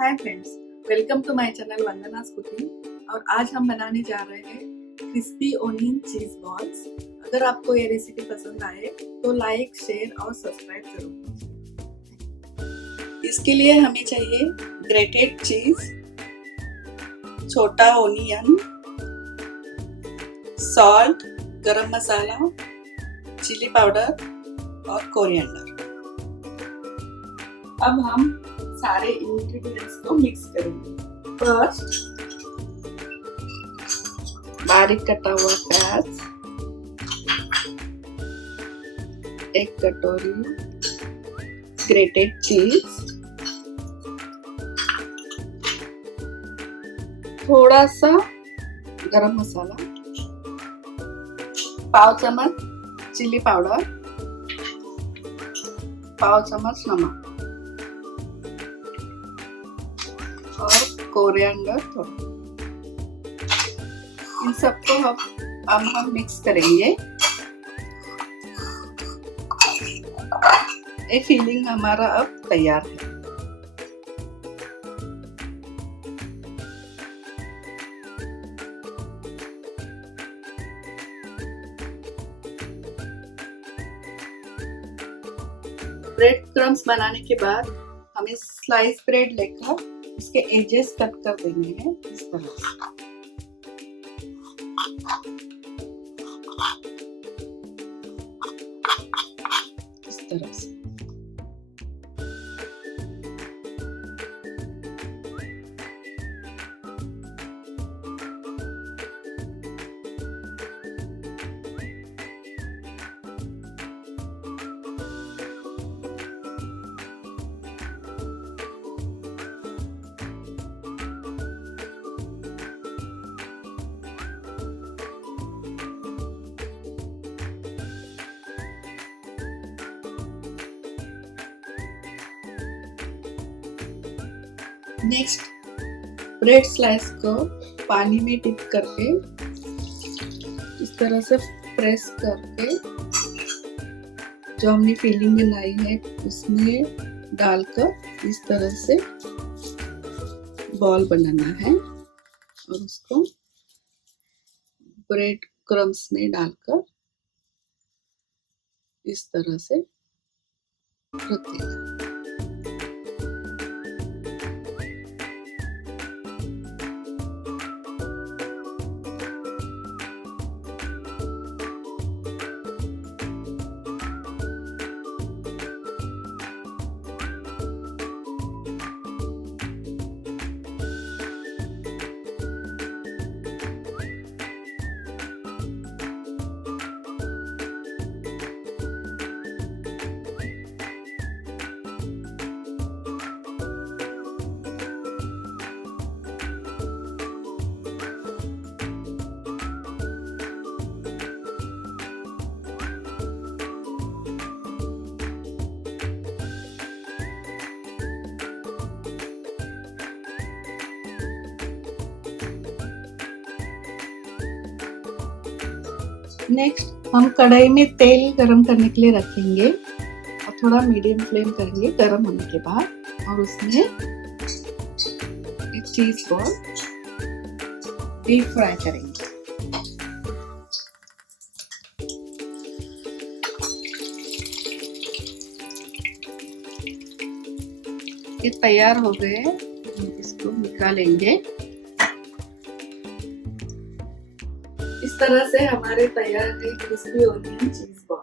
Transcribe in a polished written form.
Hi friends, welcome to my channel Vandana's cooking. और आज हम बनाने जा रहे हैं क्रिस्पी ओनियन चीज बॉल्स। अगर आपको ये रेसिपी पसंद आए तो लाइक, शेयर और सब्सक्राइब जरूर कीजिए। इसके लिए हमें चाहिए ग्रेटेड चीज, छोटा ओनियन, सॉल्ट, गरम मसाला, चिली पाउडर और कोरिएंडर। अब हम सारे इंग्रेडिएंट्स को मिक्स करेंगे। फर्स्ट, बारीक कटा हुआ प्याज, एक कटोरी ग्रेटेड चीज, थोड़ा सा गरम मसाला, पाव चम्मच चिली पाउडर, पाव चम्मच नमक और कोरिएंडर थोड़ा। इन सबको हम मिक्स करेंगे। ये फिलिंग हमारा अब तैयार है। ब्रेड क्रम्स बनाने के बाद हमें स्लाइस ब्रेड लेकर इसके एजेस कट कर देने हैं इस तरह से। इस तरह से नेक्स्ट, ब्रेड स्लाइस को पानी में डिप करके इस तरह से प्रेस करके जो हमने फिलिंग बनाई है उसमें डालकर इस तरह से बॉल बनाना है और उसको ब्रेड क्रम्स में डालकर इस तरह से रख देना। नेक्स्ट, हम कढ़ाई में तेल गरम करने के लिए रखेंगे और थोड़ा मीडियम फ्लेम करेंगे गरम होने के बाद, और उसमें एक चीज बॉल डीप फ्राई करेंगे। ये तैयार हो गए, इसको निकालेंगे। इस तरह से हमारे तैयार है क्रिस्पी ओनियन चीज बॉल।